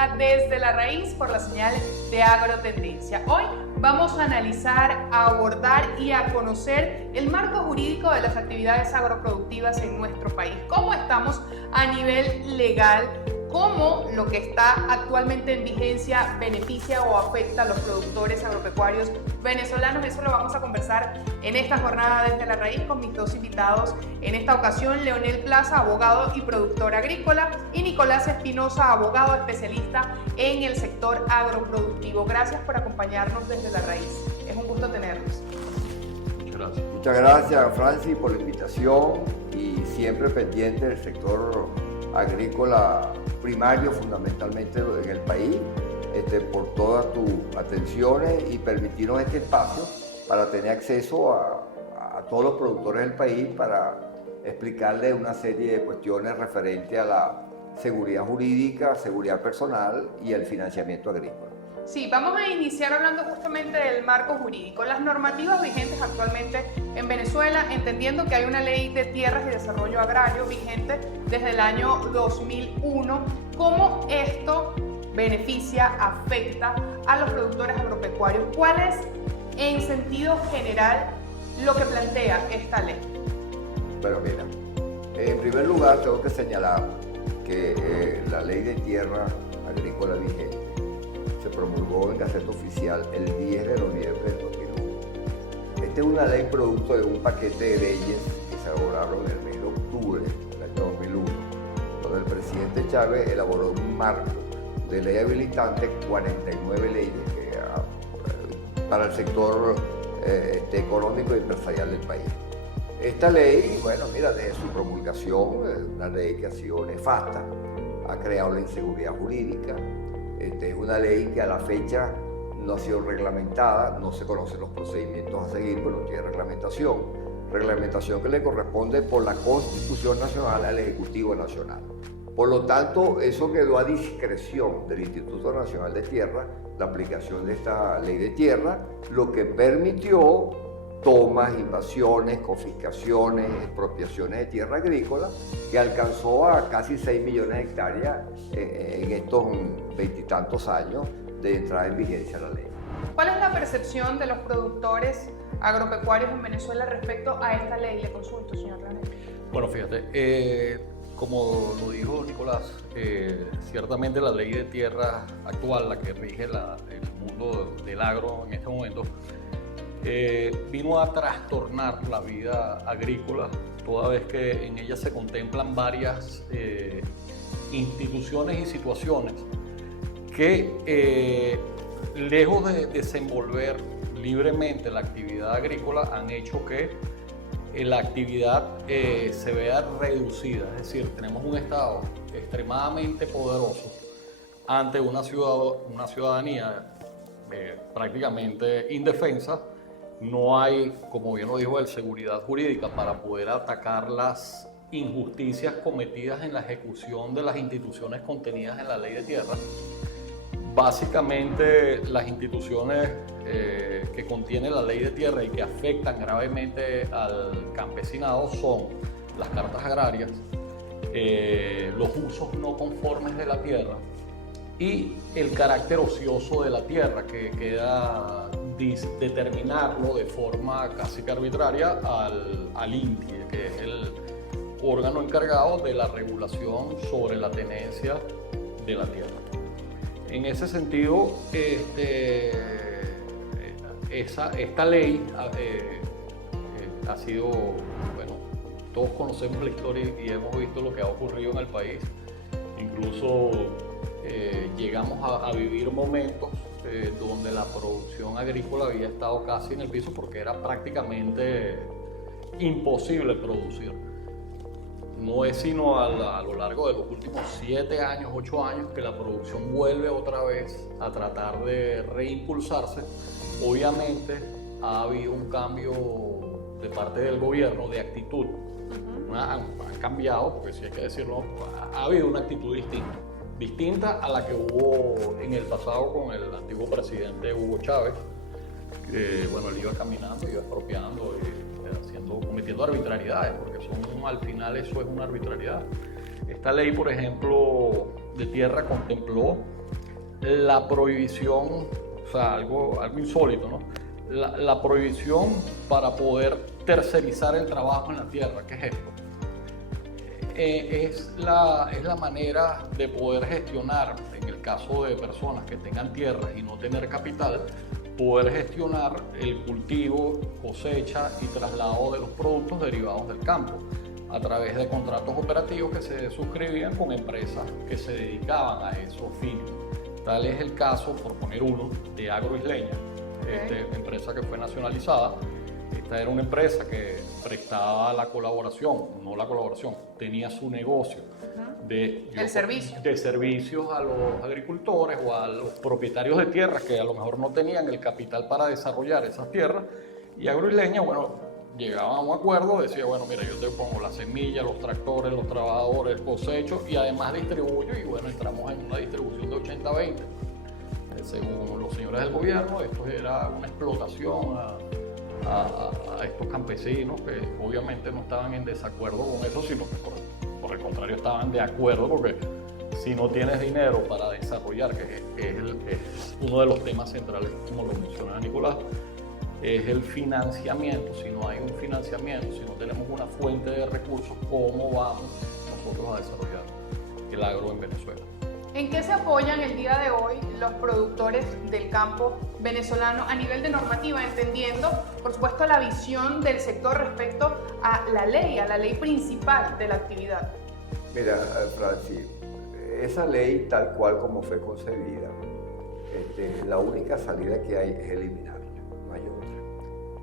llega Desde la Raíz por la señal de Agrotendencia. Hoy vamos a analizar, a abordar y a conocer el marco jurídico de las actividades agroproductivas en nuestro país. ¿Cómo estamos a nivel legal? ¿Cómo lo que está actualmente en vigencia beneficia o afecta a los productores agropecuarios venezolanos? Eso lo vamos a conversar en esta jornada Desde la Raíz con mis dos invitados. En esta ocasión, Leonel Plaza, abogado y productor agrícola, y Nicolás Espinosa, abogado especialista en el sector agroproductivo. Gracias por acompañarnos Desde la Raíz. Es un gusto tenerlos. Muchas gracias. Muchas gracias, Francis, por la invitación y siempre pendiente del sector agrícola primario, fundamentalmente en el país, por todas tus atenciones y permitirnos este espacio para tener acceso a todos los productores del país para explicarles una serie de cuestiones referentes a la seguridad jurídica, seguridad personal y el financiamiento agrícola. Sí, vamos a iniciar hablando justamente del marco jurídico, las normativas vigentes actualmente en Venezuela, entendiendo que hay una ley de tierras y desarrollo agrario vigente desde el año 2001. ¿Cómo esto beneficia, afecta a los productores agropecuarios? ¿Cuál es, en sentido general, lo que plantea esta ley? Bueno, mira, en primer lugar tengo que señalar que la ley de tierra agrícola vigente se promulgó en Gaceta Oficial el 10 de noviembre del 2001. Esta es una ley producto de un paquete de leyes que se elaboraron en el mes de octubre del año 2001, donde el presidente Chávez elaboró un marco de ley habilitante, 49 leyes para el sector económico y empresarial del país. Esta ley, bueno, mira, desde su promulgación, es una ley que ha sido nefasta, ha creado la inseguridad jurídica. Es una ley que a la fecha no ha sido reglamentada, no se conocen los procedimientos a seguir, pero no tiene reglamentación que le corresponde por la Constitución Nacional al Ejecutivo Nacional. Por lo tanto, eso quedó a discreción del Instituto Nacional de Tierra, la aplicación de esta ley de tierra, lo que permitió tomas, invasiones, confiscaciones, expropiaciones de tierra agrícola, que alcanzó a casi 6 millones de hectáreas en estos veintitantos años de entrada en vigencia de la ley. ¿Cuál es la percepción de los productores agropecuarios en Venezuela respecto a esta ley? Le consulto, señor Leonel. Bueno, fíjate, como lo dijo Nicolás, ciertamente la ley de tierra actual, la que rige el mundo del agro en este momento, vino a trastornar la vida agrícola, toda vez que en ella se contemplan varias instituciones y situaciones que, lejos de desenvolver libremente la actividad agrícola, han hecho que la actividad se vea reducida. Es decir, tenemos un Estado extremadamente poderoso ante una ciudadanía prácticamente indefensa. No hay, como bien lo dijo él, seguridad jurídica para poder atacar las injusticias cometidas en la ejecución de las instituciones contenidas en la ley de tierra. Básicamente, las instituciones que contiene la ley de tierra y que afectan gravemente al campesinado son las cartas agrarias, los usos no conformes de la tierra y el carácter ocioso de la tierra, que queda determinarlo de forma casi que arbitraria al INTI, que es el órgano encargado de la regulación sobre la tenencia de la tierra. En ese sentido, esta ley ha sido, bueno, todos conocemos la historia y hemos visto lo que ha ocurrido en el país. Incluso llegamos a vivir momentos donde la producción agrícola había estado casi en el piso porque era prácticamente imposible producir. No es sino a lo largo de los últimos 7 años, 8 años, que la producción vuelve otra vez a tratar de reimpulsarse. Obviamente ha habido un cambio de parte del gobierno de actitud. Han cambiado, porque sí hay que decirlo, ha habido una actitud distinta a la que hubo en el pasado con el antiguo presidente Hugo Chávez, que bueno, él iba caminando, iba expropiando y cometiendo arbitrariedades, porque al final eso es una arbitrariedad. Esta ley, por ejemplo, de tierra contempló la prohibición, o sea, algo insólito, ¿no? La prohibición para poder tercerizar el trabajo en la tierra. ¿Qué es esto? Es la manera de poder gestionar, en el caso de personas que tengan tierras y no tener capital, poder gestionar el cultivo, cosecha y traslado de los productos derivados del campo a través de contratos operativos que se suscribían con empresas que se dedicaban a esos fines. Tal es el caso, por poner uno, de Agroisleña, empresa que fue nacionalizada. Esta era una empresa que prestaba la colaboración, no la colaboración, tenía su negocio de servicios a los agricultores o a los propietarios de tierras que a lo mejor no tenían el capital para desarrollar esas tierras. Y Agroisleña, bueno, llegaba a un acuerdo, decía, bueno, mira, yo te pongo la semilla, los tractores, los trabajadores, cosecho y además distribuyo. Y bueno, entramos en una distribución de 80-20. Según los señores del gobierno, esto era una explotación a estos campesinos que obviamente no estaban en desacuerdo con eso, sino que por el contrario estaban de acuerdo, porque si no tienes dinero para desarrollar, que es uno de los temas centrales, como lo mencionaba Nicolás, es el financiamiento. Si no hay un financiamiento, si no tenemos una fuente de recursos, ¿cómo vamos nosotros a desarrollar el agro en Venezuela? ¿En qué se apoyan el día de hoy los productores del campo venezolano a nivel de normativa, entendiendo, por supuesto, la visión del sector respecto a la ley principal de la actividad? Mira, Francis, esa ley tal cual como fue concebida, la única salida que hay es eliminarla, no hay otra.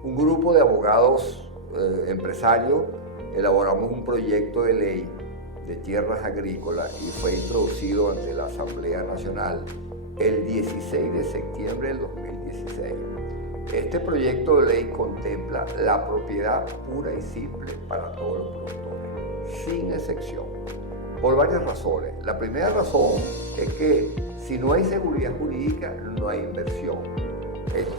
Un grupo de abogados empresarios elaboramos un proyecto de ley de tierras agrícolas y fue introducido ante la Asamblea Nacional el 16 de septiembre del 2016. Este proyecto de ley contempla la propiedad pura y simple para todos los productores, sin excepción, por varias razones. La primera razón es que si no hay seguridad jurídica, no hay inversión.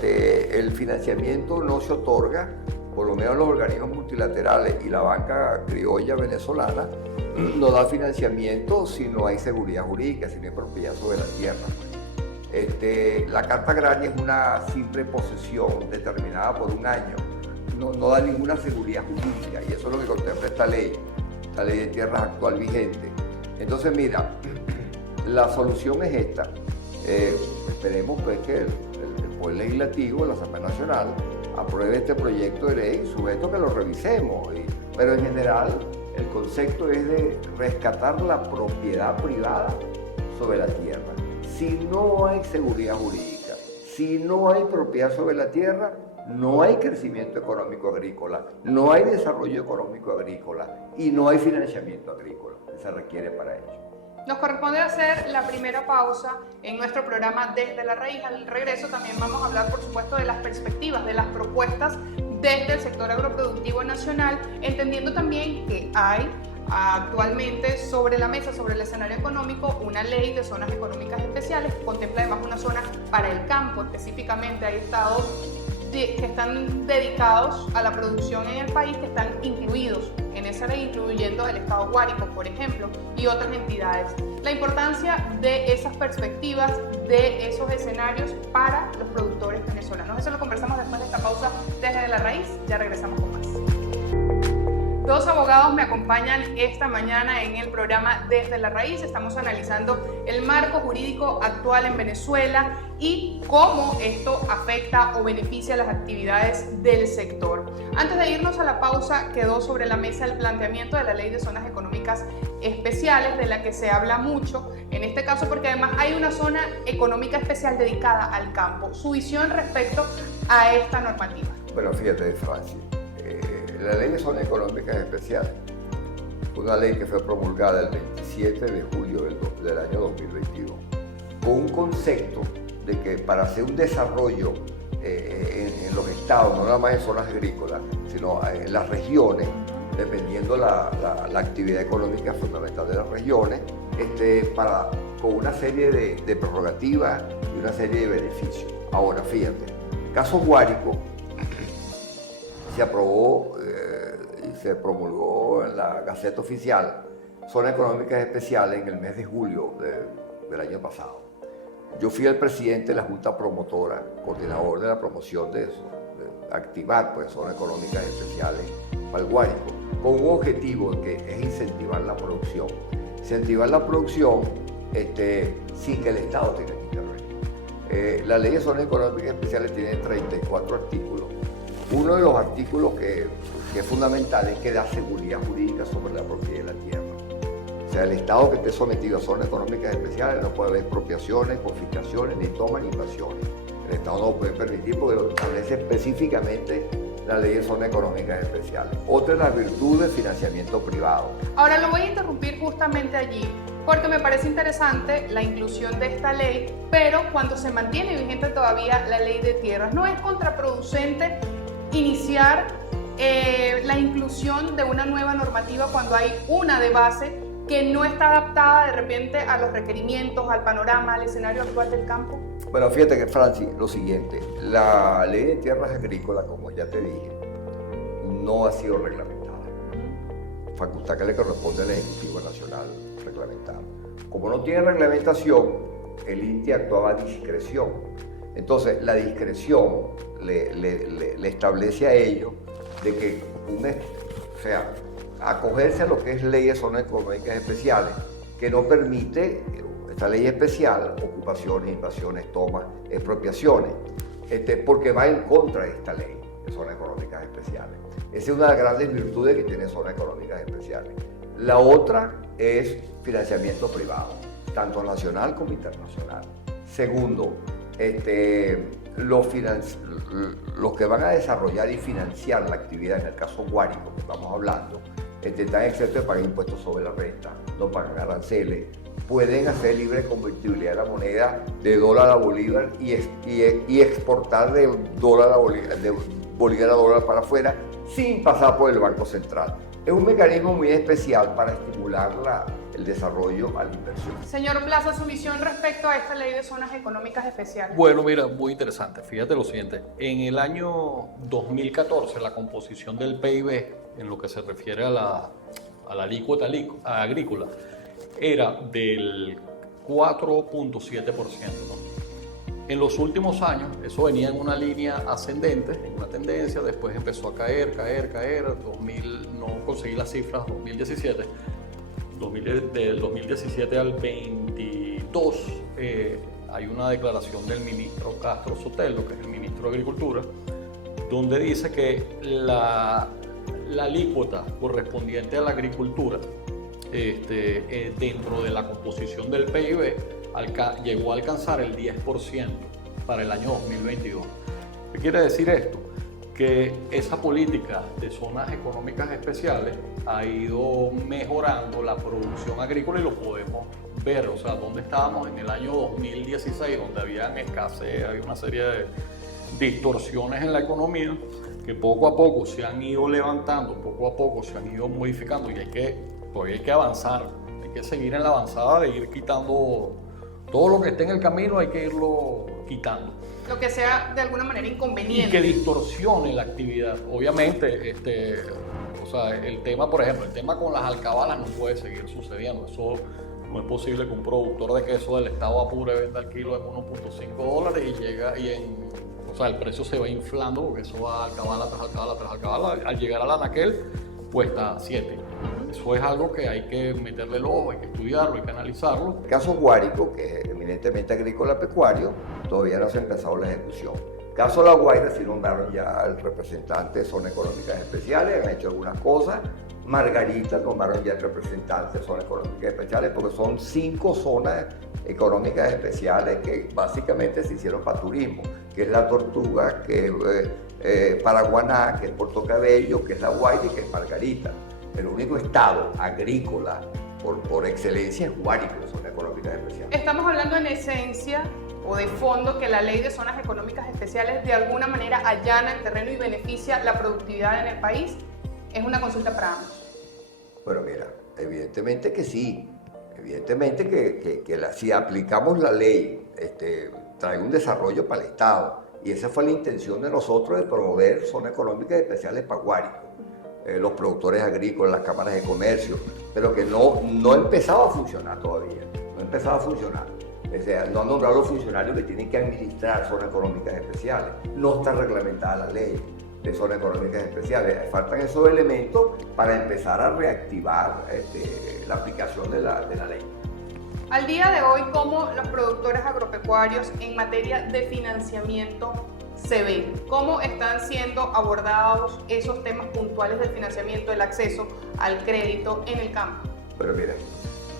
El financiamiento no se otorga, por lo menos los organismos multilaterales y la banca criolla venezolana, no da financiamiento si no hay seguridad jurídica, si no hay propiedad sobre la tierra. La carta agraria es una simple posesión determinada por un año, no da ninguna seguridad jurídica, y eso es lo que contempla esta ley, la ley de tierras actual vigente. Entonces, mira, la solución es esta. Esperemos pues que el Poder Legislativo, la Asamblea Nacional, apruebe este proyecto de ley, sujeto a que lo revisemos, pero en general el concepto es de rescatar la propiedad privada sobre la tierra. Si no hay seguridad jurídica, si no hay propiedad sobre la tierra, no hay crecimiento económico agrícola, no hay desarrollo económico agrícola y no hay financiamiento agrícola que se requiere para ello. Nos corresponde hacer la primera pausa en nuestro programa Desde la Raíz. Al regreso también vamos a hablar, por supuesto, de las perspectivas, de las propuestas desde el sector agroproductivo nacional, entendiendo también que hay actualmente sobre la mesa, sobre el escenario económico, una ley de zonas económicas especiales que contempla además una zona para el campo. Específicamente hay estados que están dedicados a la producción en el país, que están incluidos en esa ley, incluyendo el estado Guárico, por ejemplo, y otras entidades. La importancia de esas perspectivas, de esos escenarios para los productores venezolanos. Eso lo conversamos después de esta pausa desde la raíz. Ya regresamos con más. Dos abogados me acompañan esta mañana en el programa Desde la Raíz. Estamos analizando el marco jurídico actual en Venezuela y cómo esto afecta o beneficia las actividades del sector. Antes de irnos a la pausa, quedó sobre la mesa el planteamiento de la Ley de Zonas Económicas Especiales, de la que se habla mucho, en este caso porque además hay una zona económica especial dedicada al campo. Su visión respecto a esta normativa. Bueno, fíjate, Francis. La Ley de Zonas Económicas Especiales fue una ley que fue promulgada el 27 de julio del año 2022, con un concepto de que para hacer un desarrollo en los estados, no nada más en zonas agrícolas, sino en las regiones, dependiendo la actividad económica fundamental de las regiones, con una serie de prerrogativas y una serie de beneficios. Ahora, fíjate, caso Guárico, se aprobó y se promulgó en la Gaceta Oficial zonas económicas especiales en el mes de julio del año pasado. Yo fui el presidente de la Junta Promotora, coordinador de la promoción de eso, de activar pues, zonas económicas especiales para el Guárico, con un objetivo que es incentivar la producción. Incentivar la producción sin que el Estado tenga que intervenir. La ley de zonas económicas especiales tiene 34 artículos. Uno de los artículos que es fundamental es que da seguridad jurídica sobre la propiedad de la tierra. O sea, el Estado que esté sometido a zonas económicas especiales no puede haber expropiaciones, confiscaciones, ni tomas, ni invasiones. El Estado no lo puede permitir porque lo establece específicamente la ley de zonas económicas especiales. Otra es la virtud del financiamiento privado. Ahora lo voy a interrumpir justamente allí, porque me parece interesante la inclusión de esta ley, pero cuando se mantiene vigente todavía la ley de tierras, ¿no es contraproducente iniciar la inclusión de una nueva normativa cuando hay una de base que no está adaptada de repente a los requerimientos, al panorama, al escenario actual del campo? Bueno, fíjate que, Francis, lo siguiente, la ley de tierras agrícolas, como ya te dije, no ha sido reglamentada. Facultad que le corresponde al Ejecutivo Nacional reglamentar. Como no tiene reglamentación, el INTI actuaba a discreción. Entonces, la discreción le establece a ellos de que acogerse a lo que es ley de zonas económicas especiales, que no permite, esta ley especial, ocupaciones, invasiones, tomas, expropiaciones, porque va en contra de esta ley de zonas económicas especiales. Esa es una de las grandes virtudes que tiene zonas económicas especiales. La otra es financiamiento privado, tanto nacional como internacional. Segundo, los que van a desarrollar y financiar la actividad, en el caso Guárico que estamos hablando, están exentos de pagar impuestos sobre la renta, no pagan aranceles, pueden hacer libre convertibilidad de la moneda de dólar a bolívar y exportar de dólar a bolívar, de bolívar a dólar para afuera sin pasar por el Banco Central. Es un mecanismo muy especial para estimular el desarrollo a la inversión. Señor Plaza, su visión respecto a esta ley de zonas económicas especiales. Bueno, mira, muy interesante. Fíjate lo siguiente. En el año 2014, la composición del PIB, en lo que se refiere a la alícuota agrícola, era del 4.7%, ¿no? En los últimos años, eso venía en una línea ascendente, en una tendencia, después empezó a caer, no conseguí las cifras, 2017, del 2017 al 22, hay una declaración del ministro Castro Sotelo, que es el ministro de Agricultura, donde dice que la alícuota correspondiente a la agricultura dentro de la composición del PIB llegó a alcanzar el 10% para el año 2022. ¿Qué quiere decir esto? Que esa política de zonas económicas especiales ha ido mejorando la producción agrícola y lo podemos ver. O sea, ¿dónde estábamos en el año 2016? Donde había escasez, había una serie de distorsiones en la economía que poco a poco se han ido levantando, poco a poco se han ido modificando y todavía hay que avanzar, hay que seguir en la avanzada de ir quitando todo lo que esté en el camino, hay que irlo quitando. Lo que sea de alguna manera inconveniente. Y que distorsione la actividad. Obviamente, el tema, por ejemplo, el tema con las alcabalas no puede seguir sucediendo. Eso no es posible que un productor de queso del estado Apure venda el kilo en $1.5 y llega el precio se va inflando porque eso va alcabala tras alcabala tras alcabala. Al llegar al anaquel cuesta 7. Eso es algo que hay que meterle el ojo, hay que estudiarlo, hay que analizarlo. El caso Guárico, que es eminentemente agrícola pecuario, todavía no se ha empezado la ejecución. El caso La Guaira sí nombraron ya al representante de zonas económicas especiales, han hecho algunas cosas. Margarita nombraron ya el representante de zonas económicas especiales, porque son 5 zonas económicas especiales que básicamente se hicieron para turismo, que es La Tortuga, que es Paraguaná, que es Puerto Cabello, que es La Guaira y que es Margarita. El único estado agrícola por excelencia es Guárico, de zonas económicas especiales. Estamos hablando en esencia o de fondo que la ley de zonas económicas especiales de alguna manera allana el terreno y beneficia la productividad en el país. ¿Es una consulta para ambos? Bueno, mira, evidentemente que sí. Evidentemente que si aplicamos la ley, trae un desarrollo para el Estado. Y esa fue la intención de nosotros de promover zonas económicas especiales para Guárico. los productores agrícolas, las cámaras de comercio, pero que no empezaba a funcionar todavía, no empezaba a funcionar. O sea, no han nombrado los funcionarios que tienen que administrar zonas económicas especiales, no está reglamentada la ley de zonas económicas especiales, faltan esos elementos para empezar a reactivar la aplicación de la ley. Al día de hoy, ¿cómo los productores agropecuarios en materia de financiamiento se ven? ¿Cómo están siendo abordados esos temas puntuales del financiamiento, el acceso al crédito en el campo? Pero mira,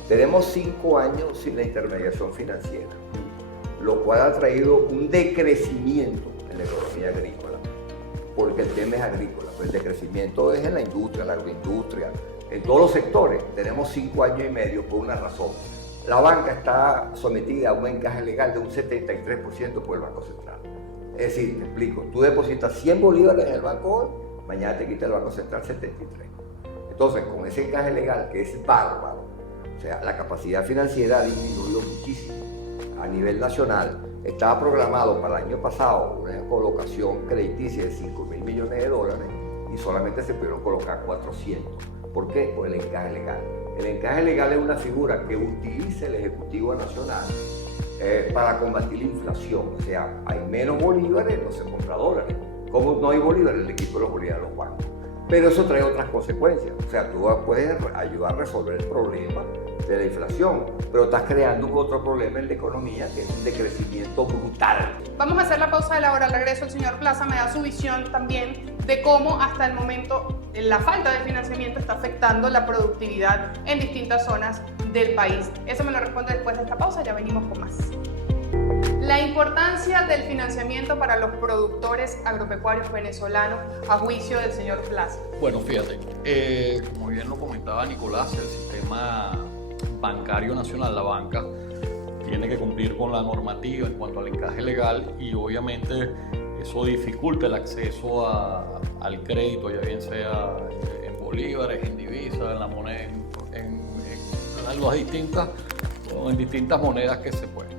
tenemos 5 años sin la intermediación financiera, lo cual ha traído un decrecimiento en la economía agrícola, porque el tema es agrícola, pues el decrecimiento es en la industria, en la agroindustria, en todos los sectores. Tenemos 5 años y medio por una razón. La banca está sometida a un encaje legal de un 73% por el Banco Central. Es decir, te explico, tú depositas 100 bolívares en el banco hoy, mañana te quita el Banco Central 73. Entonces, con ese encaje legal que es bárbaro, o sea, la capacidad financiera ha disminuido muchísimo a nivel nacional. Estaba programado para el año pasado una colocación crediticia de 5.000 millones de dólares y solamente se pudieron colocar 400. ¿Por qué? Por el encaje legal. El encaje legal es una figura que utiliza el Ejecutivo Nacional para combatir la inflación. O sea, hay menos bolívares, no se compra dólares. Como no hay bolívares, le quito los bolívares a los bancos. Pero eso trae otras consecuencias. O sea, tú puedes ayudar a resolver el problema de la inflación, pero estás creando otro problema en la economía, que es un decrecimiento brutal. Vamos a hacer la pausa de la hora. Al regreso, el señor Plaza me da su visión también de cómo hasta el momento la falta de financiamiento está afectando la productividad en distintas zonas del país. Eso me lo responde después de esta pausa, ya venimos con más. La importancia del financiamiento para los productores agropecuarios venezolanos a juicio del señor Plaza. Bueno, fíjate, como bien lo comentaba Nicolás, el sistema bancario nacional, la banca, tiene que cumplir con la normativa en cuanto al encaje legal y obviamente eso dificulta el acceso al crédito, ya bien sea en bolívares, en divisas, en la moneda, en distintas monedas que se pueden,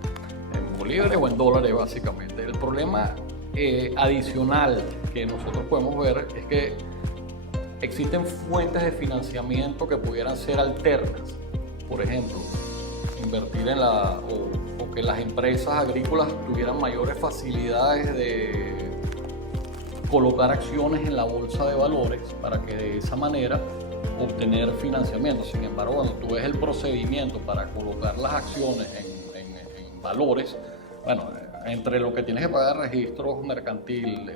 en bolívares o en dólares básicamente. El problema adicional que nosotros podemos ver es que existen fuentes de financiamiento que pudieran ser alternas. Por ejemplo, invertir o que las empresas agrícolas tuvieran mayores facilidades de colocar acciones en la bolsa de valores para que de esa manera obtener financiamiento. Sin embargo, cuando tú ves el procedimiento para colocar las acciones en valores, bueno, entre lo que tienes que pagar registros mercantil,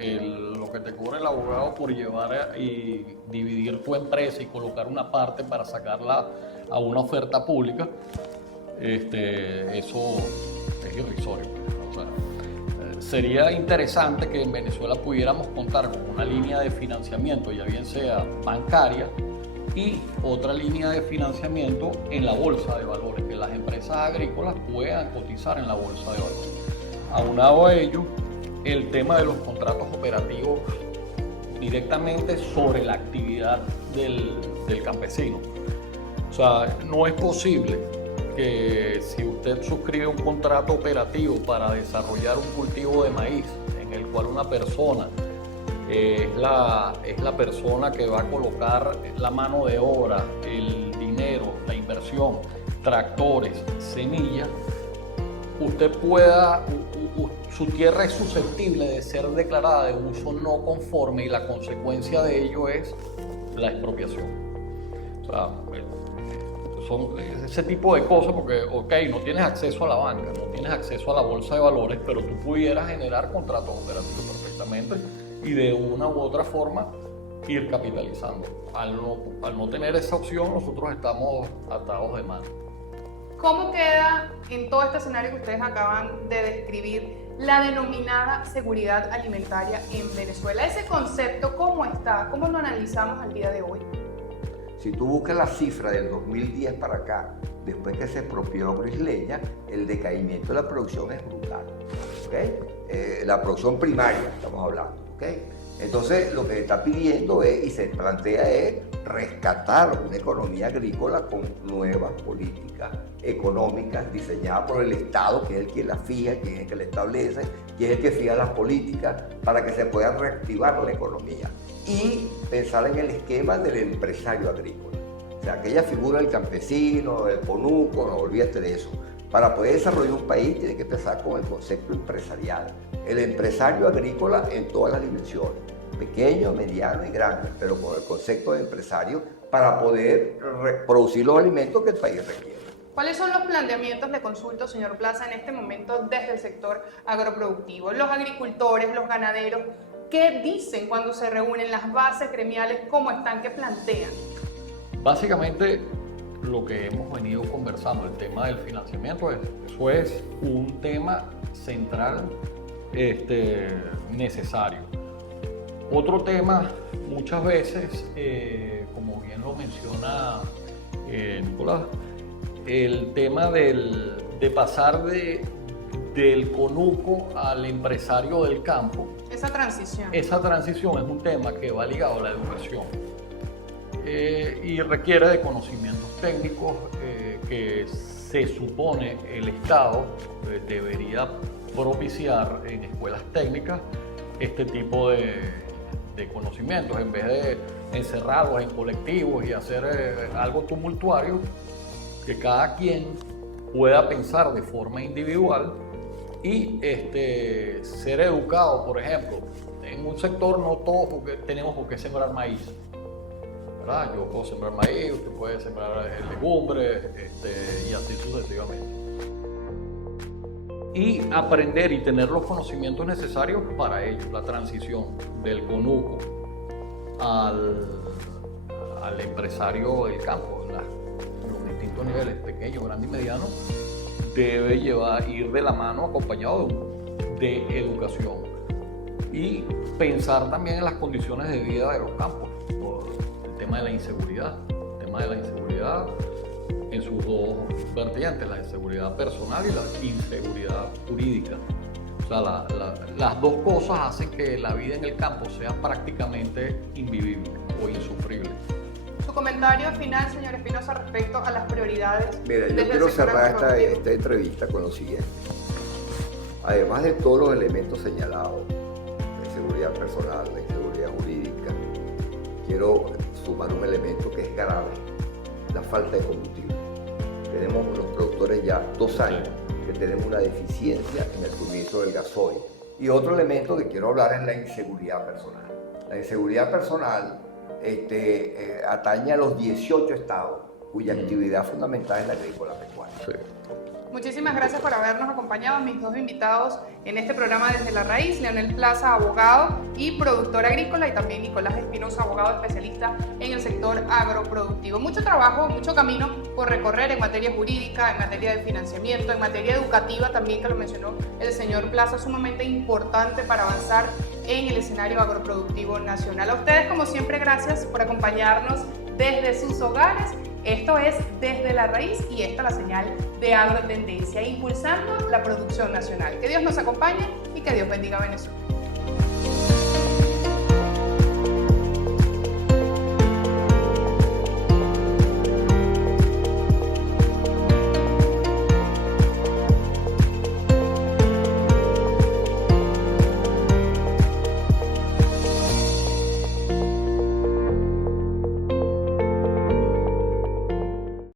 lo que te cubre el abogado por llevar y dividir tu empresa y colocar una parte para sacarla a una oferta pública, eso es irrisorio. O sea, sería interesante que en Venezuela pudiéramos contar con una línea de financiamiento, ya bien sea bancaria, y otra línea de financiamiento en la bolsa de valores, que las empresas agrícolas puedan cotizar en la bolsa de valores. Aunado a ello, el tema de los contratos operativos directamente sobre la actividad del campesino. O sea, no es posible que si usted suscribe un contrato operativo para desarrollar un cultivo de maíz en el cual una persona es la persona que va a colocar la mano de obra, el dinero, la inversión, tractores, semillas, usted su tierra es susceptible de ser declarada de uso no conforme y la consecuencia de ello es la expropiación. O sea, son ese tipo de cosas porque, no tienes acceso a la banca, no tienes acceso a la bolsa de valores, pero tú pudieras generar contratos operativos perfectamente y de una u otra forma ir capitalizando. Al no tener esa opción, nosotros estamos atados de mano. ¿Cómo queda en todo este escenario que ustedes acaban de describir la denominada seguridad alimentaria en Venezuela? Ese concepto, ¿cómo está? ¿Cómo lo analizamos al día de hoy? Si tú buscas la cifra del 2010 para acá, después que se expropió Agroisleña, el decaimiento de la producción es brutal. ¿Okay? La producción primaria, estamos hablando. ¿Okay? Entonces, lo que se está pidiendo es, y se plantea es, rescatar una economía agrícola con nuevas políticas económicas diseñadas por el Estado, que es el que las fija, que es el que la establece, que es el que fija las políticas para que se pueda reactivar la economía. Y pensar en el esquema del empresario agrícola. O sea, aquella figura del campesino, del conuco, no olvídate de eso. Para poder desarrollar un país tiene que empezar con el concepto empresarial. El empresario agrícola en todas las dimensiones, pequeño, mediano y grande, pero con el concepto de empresario para poder producir los alimentos que el país requiere. ¿Cuáles son los planteamientos, le consulto, señor Plaza, en este momento desde el sector agroproductivo? Los agricultores, los ganaderos, ¿qué dicen cuando se reúnen las bases gremiales? ¿Cómo están? ¿Qué plantean? Básicamente, lo que hemos venido conversando, el tema del financiamiento, eso es un tema central necesario. Otro tema, muchas veces, como bien lo menciona Nicolás, el tema de pasar del conuco al empresario del campo. Esa transición. Esa transición es un tema que va ligado a la educación y requiere de conocimientos técnicos que se supone el Estado debería propiciar en escuelas técnicas este tipo de conocimientos, en vez de encerrarlos en colectivos y hacer algo tumultuario, que cada quien pueda pensar de forma individual y ser educado. Por ejemplo, en un sector no todos tenemos por qué sembrar maíz, ¿verdad? Yo puedo sembrar maíz, usted puede sembrar legumbres y así sucesivamente. Y aprender y tener los conocimientos necesarios para ello. La transición del conuco al empresario del campo, los distintos niveles, pequeño, grande y mediano, debe ir de la mano acompañado de educación y pensar también en las condiciones de vida de los campos. El tema de la inseguridad, en sus dos vertientes, la inseguridad personal y la inseguridad jurídica. O sea, las dos cosas hacen que la vida en el campo sea prácticamente invivible o insufrible. Su comentario final, señor Espinosa, respecto a las prioridades. Mira, yo quiero cerrar esta entrevista con lo siguiente. Además de todos los elementos señalados, la inseguridad personal, la inseguridad jurídica, quiero sumar un elemento que es grave, la falta de combustible. Tenemos los productores ya 2 años que tenemos una deficiencia en el suministro del gasoil. Y otro elemento que quiero hablar es la inseguridad personal. La inseguridad personal atañe a los 18 estados cuya actividad fundamental es la agrícola pecuaria. Sí. Muchísimas gracias por habernos acompañado, mis dos invitados en este programa Desde la Raíz, Leonel Plaza, abogado y productor agrícola, y también Nicolás Espinosa, abogado especialista en el sector agroproductivo. Mucho trabajo, mucho camino por recorrer en materia jurídica, en materia de financiamiento, en materia educativa también, que lo mencionó el señor Plaza, sumamente importante para avanzar en el escenario agroproductivo nacional. A ustedes, como siempre, gracias por acompañarnos desde sus hogares. Esto es Desde la Raíz y esta es la señal de Agrotendencia, impulsando la producción nacional. Que Dios nos acompañe y que Dios bendiga a Venezuela.